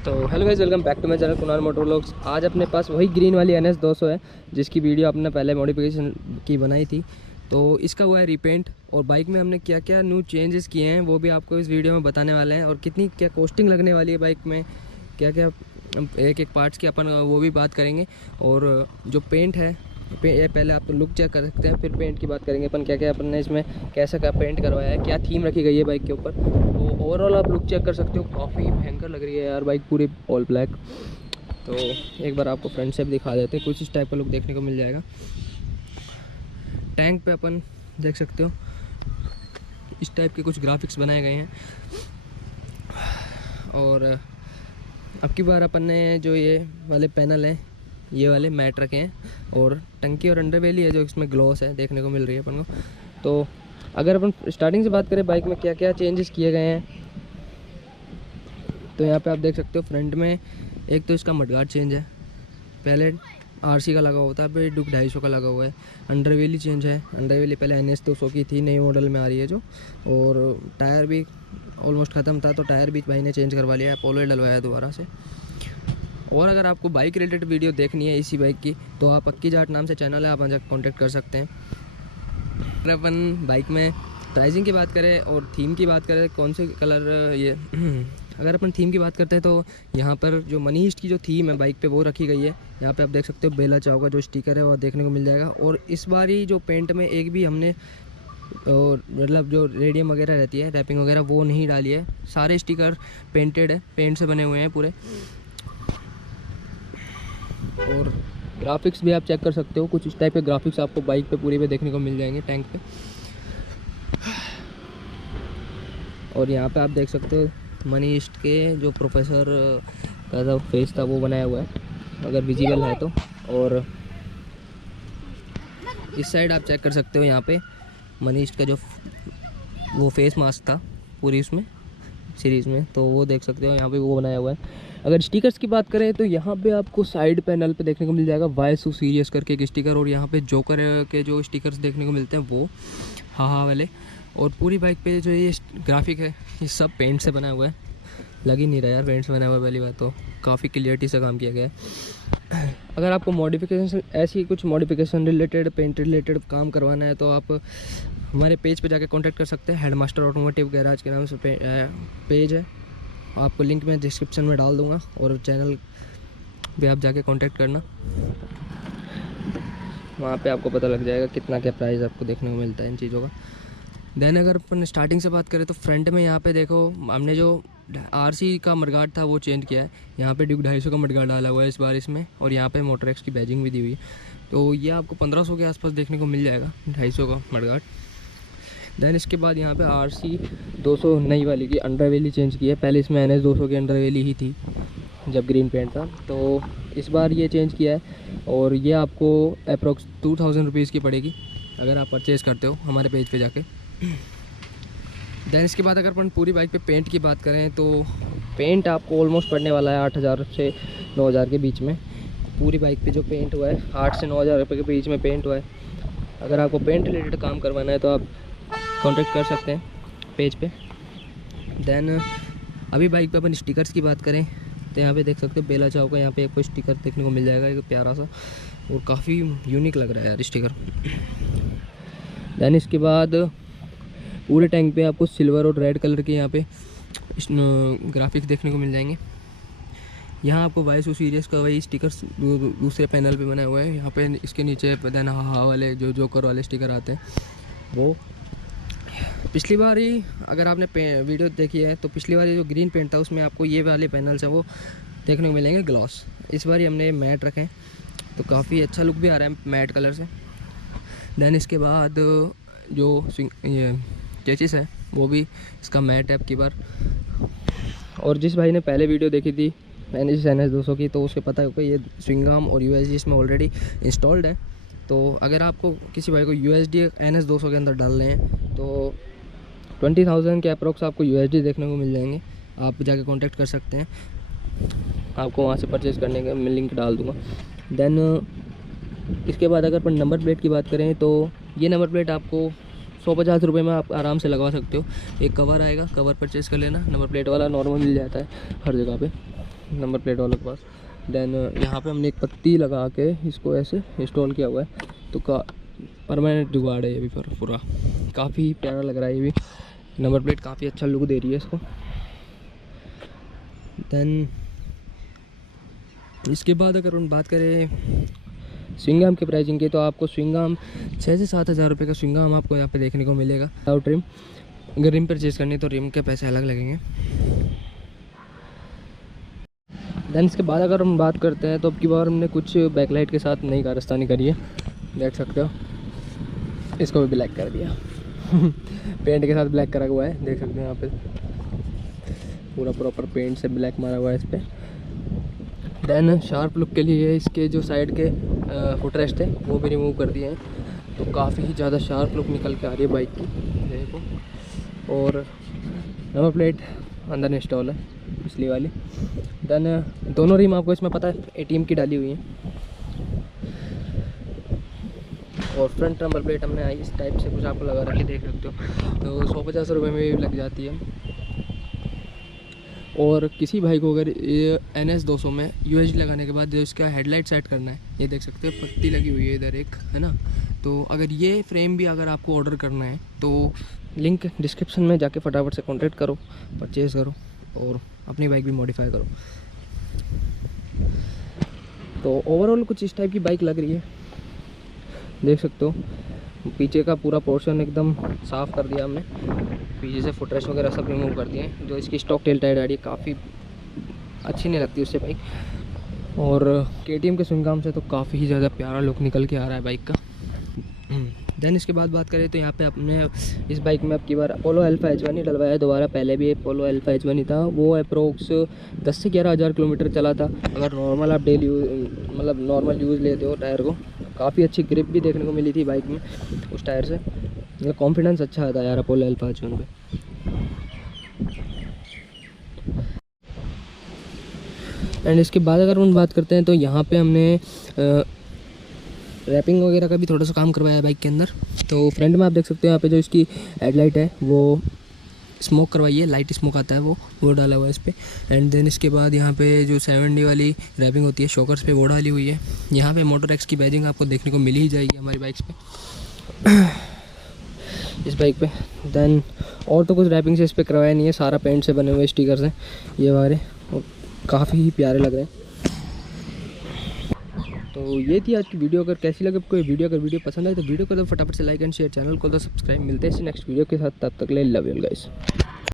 तो hello guys, welcome back to my channel Kunal motor vlogs. आज अपने पास वही ग्रीन वाली NS 200 है जिसकी वीडियो आपने पहले मॉडिफिकेशन की बनाई थी। तो इसका हुआ है रिपेंट और बाइक में हमने क्या क्या न्यू चेंजेस किए हैं वो भी आपको इस वीडियो में बताने वाले हैं। और कितनी क्या कॉस्टिंग लगने वाली है बाइक में, क्या क्या एक एक पार्ट्स की अपन वो भी बात करेंगे। और जो पेंट है ये पहले आप तो लुक चेक कर सकते हैं, फिर पेंट की बात करेंगे अपन क्या क्या अपन ने इसमें कैसा क्या पेंट करवाया है, क्या थीम रखी गई है बाइक के ऊपर। तो ओवरऑल आप लुक चेक कर सकते हो, काफ़ी भयंकर लग रही है यार बाइक पूरी ऑल ब्लैक। तो एक बार आपको फ्रंट से भी दिखा देते हैं, कुछ इस टाइप का लुक देखने को मिल जाएगा। टैंक पे अपन देख सकते हो इस टाइप के कुछ ग्राफिक्स बनाए गए हैं। और अब की बार अपन ने जो ये वाले पैनल हैं ये वाले मैट रखे हैं और टंकी और अंडरबेली है जो इसमें ग्लॉस है देखने को मिल रही है अपन को। तो अगर अपन स्टार्टिंग से बात करें बाइक में क्या क्या चेंजेस किए गए हैं, तो यहाँ पे आप देख सकते हो फ्रंट में एक तो इसका मडगार्ड चेंज है, पहले RC का लगा हुआ था, अभी डुक 250 का लगा हुआ है। अंडरवेली चेंज है, अंडरवेली पहले NS 200 की थी, नई मॉडल में आ रही है जो। और टायर भी ऑलमोस्ट ख़त्म था तो टायर भी भाई ने चेंज करवा लिया है, अपोलो डलवाया है दोबारा से। और अगर आपको बाइक रिलेटेड वीडियो देखनी है इसी बाइक की तो आप अक्की जाट नाम से चैनल है, आप वहाँ कॉन्टैक्ट कर सकते हैं। अगर अपन बाइक में प्राइसिंग की बात करें और थीम की बात करें कौन से कलर ये अगर अपन थीम की बात करते हैं तो यहाँ पर जो मनी ईस्ट की जो थीम है बाइक पे वो रखी गई है। यहाँ पे आप देख सकते हो बेला चाव का जो स्टिकर है वो देखने को मिल जाएगा। और इस बार ही जो पेंट में एक भी हमने और मतलब जो रेडियम वगैरह रहती है रैपिंग वगैरह वो नहीं डाली है, सारे स्टिकर पेंटेड है, पेंट से बने हुए हैं पूरे। और ग्राफिक्स भी आप चेक कर सकते हो, कुछ इस टाइप के ग्राफिक्स आपको बाइक पे पूरी पे देखने को मिल जाएंगे टैंक पे। और यहाँ पे आप देख सकते हो मनी ईस्ट के जो प्रोफेसर का जो फेस था वो बनाया हुआ है, अगर विजिबल है तो। और इस साइड आप चेक कर सकते हो, यहाँ पे मनी ईस्ट का जो वो फेस मास्क था पूरी उसमें सीरीज़ में, तो वो देख सकते हो यहाँ पे वो बनाया हुआ है। अगर स्टिकर्स की बात करें तो यहाँ पे आपको साइड पैनल पे देखने को मिल जाएगा वायसू सीरियस करके एक स्टिकर, और यहाँ पे जोकर के जो स्टिकर्स देखने को मिलते हैं वो हाँ वाले। और पूरी बाइक पे जो ये ग्राफिक है ये सब पेंट से बना हुआ है, लग ही नहीं रहा यार पेंट से बना हुआ है। पहली बात तो काफ़ी क्लियरिटी से काम किया गया है। अगर आपको मॉडिफिकेशन ऐसी कुछ मॉडिफिकेशन रिलेटेड पेंट रिलेटेड काम करवाना है तो आप हमारे पेज पे जाके कांटेक्ट कर सकते हैं। हेडमास्टर ऑटोमोटिव गैराज के नाम से पेज है, आपको लिंक मैं डिस्क्रिप्शन में डाल दूंगा। और चैनल पे आप जाके कांटेक्ट करना, वहाँ पे आपको पता लग जाएगा कितना क्या प्राइस आपको देखने को मिलता है इन चीज़ों का। देन अगर अपन स्टार्टिंग से बात करें तो फ्रंट में यहाँ पे देखो हमने जो RC का मडगार्ड था वो चेंज किया है, यहाँ पे ड्यूक 250 का मडगार्ड डाला हुआ है इस बार इसमें। और यहाँ पे मोटरएक्स की बैजिंग भी दी हुई है, तो ये आपको 1500 के आसपास देखने को मिल जाएगा 250 का मडगार्ड। देन इसके बाद यहाँ पे RC 200 नई वाली की अंडरवेली चेंज की है, पहले इसमें NS 200 की अंडरवेली ही थी जब ग्रीन पेंट था, तो इस बार ये चेंज किया है। और ये आपको अप्रोक्स 2000 रुपीज़ की पड़ेगी अगर आप परचेज़ करते हो हमारे पेज पे जाके। देन इसके बाद अगर अपन पूरी बाइक पे पेंट की बात करें तो पेंट आपको ऑलमोस्ट पड़ने वाला है 8000 से 9000 के बीच में। पूरी बाइक पे जो पेंट हुआ है 8 से 9000 रुपये के बीच में पेंट हुआ है। अगर आपको पेंट रिलेटेड काम करवाना है तो आप कांटेक्ट कर सकते हैं पेज पे। देन अभी बाइक पे अपन स्टिकर्स की बात करें तो यहाँ पे देख सकते हो बेला चाव का यहाँ पे एक स्टिकर देखने को मिल जाएगा, एक प्यारा सा और काफ़ी यूनिक लग रहा है यार स्टिकर। देन इसके बाद पूरे टैंक पे आपको सिल्वर और रेड कलर के यहाँ पे ग्राफिक्स देखने को मिल जाएंगे। यहाँ आपको वायसू सीरीज का वही स्टिकर्स दूसरे पैनल पे बना हुआ है, यहाँ पे इसके नीचे देन हाँ वाले जो जोकर वाले स्टिकर आते हैं वो। पिछली बार ही अगर आपने वीडियो देखी है तो पिछली बार जो ग्रीन पेंट था उसमें आपको ये वाले पैनल्स हैं वो देखने को मिलेंगे ग्लॉस। इस बार ही हमने मैट रखे हैं तो काफ़ी अच्छा लुक भी आ रहा है मैट कलर से। देन इसके बाद जो ये चेचिस है वो भी इसका मैट है अब की बार। और जिस भाई ने पहले वीडियो देखी थी NS 200 की तो उसको पता होगा ये स्विंगाम और USD इसमें ऑलरेडी इंस्टॉल्ड है। तो अगर आपको किसी भाई को USD NS 200 के अंदर डालने हैं तो 20,000 के अप्रोक्स आपको USD देखने को मिल जाएंगे, आप जाके कांटेक्ट कर सकते हैं, आपको वहाँ से परचेज़ करने का मैं लिंक डाल दूँगा। देन इसके बाद अगर अपन नंबर प्लेट की बात करें तो ये नंबर प्लेट आपको 150 रुपये में आप आराम से लगवा सकते हो। एक कवर आएगा, कवर परचेज़ कर लेना, नंबर प्लेट वाला नॉर्मल मिल जाता है हर जगह पे। नंबर प्लेट वालों के पास। देन यहाँ पे हमने एक पत्ती लगा के इसको ऐसे इंस्टॉल किया हुआ है, तो परमानेंट जुगाड़ है ये भी पूरा। काफ़ी प्यारा लग रहा है ये भी, नंबर प्लेट काफ़ी अच्छा लुक दे रही है इसको। देन इसके बाद अगर हम बात करें स्विंगाम के प्राइसिंग की, तो आपको स्विंगाम 6 से 7 हज़ार रुपये का स्विंगाम आपको यहाँ पे देखने को मिलेगा विदाउट रिम। अगर रिम परचेज़ करनी है तो रिम के पैसे अलग लगेंगे। देन इसके बाद अगर हम बात करते हैं तो अब की बार हमने कुछ बैकलाइट के साथ नई कारस्तानी करी है, देख सकते हो। इसको भी ब्लैक कर दिया पेंट के साथ ब्लैक करा हुआ है, देख सकते हो यहाँ पे पूरा प्रॉपर पेंट से ब्लैक मारा हुआ है इस पर। देन शार्प लुक के लिए इसके जो साइड के फुटरेस्ट है वो भी रिमूव कर दिए हैं, तो काफ़ी ही ज़्यादा शार्प लुक निकल के आ रही है बाइक की, देखो। और नंबर प्लेट अंदर इंस्टॉल है पिछली वाली। देन दोनों रिम आपको इसमें पता है ATM की डाली हुई है। और फ्रंट नंबर प्लेट हमने इस टाइप से कुछ आपको लगा रखी, देख सकते हो, तो 150 रुपये में भी लग जाती है। और किसी भाई को अगर ये NS 200 में UHD लगाने के बाद जो इसका हेडलाइट सेट करना है, ये देख सकते हो पत्ती लगी हुई है इधर एक, है ना। तो अगर ये फ्रेम भी अगर आपको ऑर्डर करना है तो लिंक डिस्क्रिप्शन में जाके फटाफट से कॉन्टैक्ट करो, परचेज़ करो और अपनी बाइक भी मॉडिफाई करो। तो ओवरऑल कुछ इस टाइप की बाइक लग रही है, देख सकते हो। पीछे का पूरा पोर्शन एकदम साफ़ कर दिया हमने, पीछे से फुटरेस्ट वगैरह सब रिमूव कर दिए हैं। जो इसकी स्टॉक टेल टाइट आ रही है काफ़ी अच्छी नहीं लगती उससे बाइक। और KTM के स्विंगाम से तो काफ़ी ही ज़्यादा प्यारा लुक निकल के आ रहा है बाइक का। देन इसके बाद बात करें तो यहाँ पे अपने इस बाइक में अब की बार अपोलो अल्फा H1 ही डलवाया है दोबारा। पहले भी अपोलो अल्फा H1 ही था, वो अप्रोक्स 10 से 11 हज़ार किलोमीटर चला था। अगर नॉर्मल आप डेली मतलब नॉर्मल यूज़ लेते हो टायर को, काफ़ी अच्छी ग्रिप भी देखने को मिली थी बाइक में उस टायर से। मतलब कॉन्फिडेंस अच्छा आता है यार अपोलो अल्फा H1 पे। एंड इसके बाद अगर हम बात करते हैं तो यहाँ पे हमने रैपिंग वगैरह का भी थोड़ा सा काम करवाया है बाइक के अंदर। तो फ्रंट में आप देख सकते हो यहाँ पे जो इसकी हेडलाइट है वो स्मोक करवाई है, लाइट स्मोक आता है वो डाला हुआ है इस पर। एंड देन इसके बाद यहाँ पे जो 7D वाली रैपिंग होती है शॉकर्स पे वो डाली हुई है। यहाँ पे मोटर एक्स की बैजिंग आपको देखने को मिल ही जाएगी हमारी बाइक्स पे इस बाइक पे। देन और तो कुछ रैपिंग से इस पर करवाया नहीं है, सारा पेंट से बने हुए स्टिकर्स हैं ये वाले, और काफ़ी ही प्यारे लग रहे हैं। तो ये थी आज की वीडियो। अगर कैसी लगे आपको ये वीडियो, अगर वीडियो पसंद आए तो वीडियो को तो फटाफट से लाइक एंड शेयर, चैनल को तो सब्सक्राइब। मिलते हैं इसी नेक्स्ट वीडियो के साथ, तब तक ले लव यू गाइस।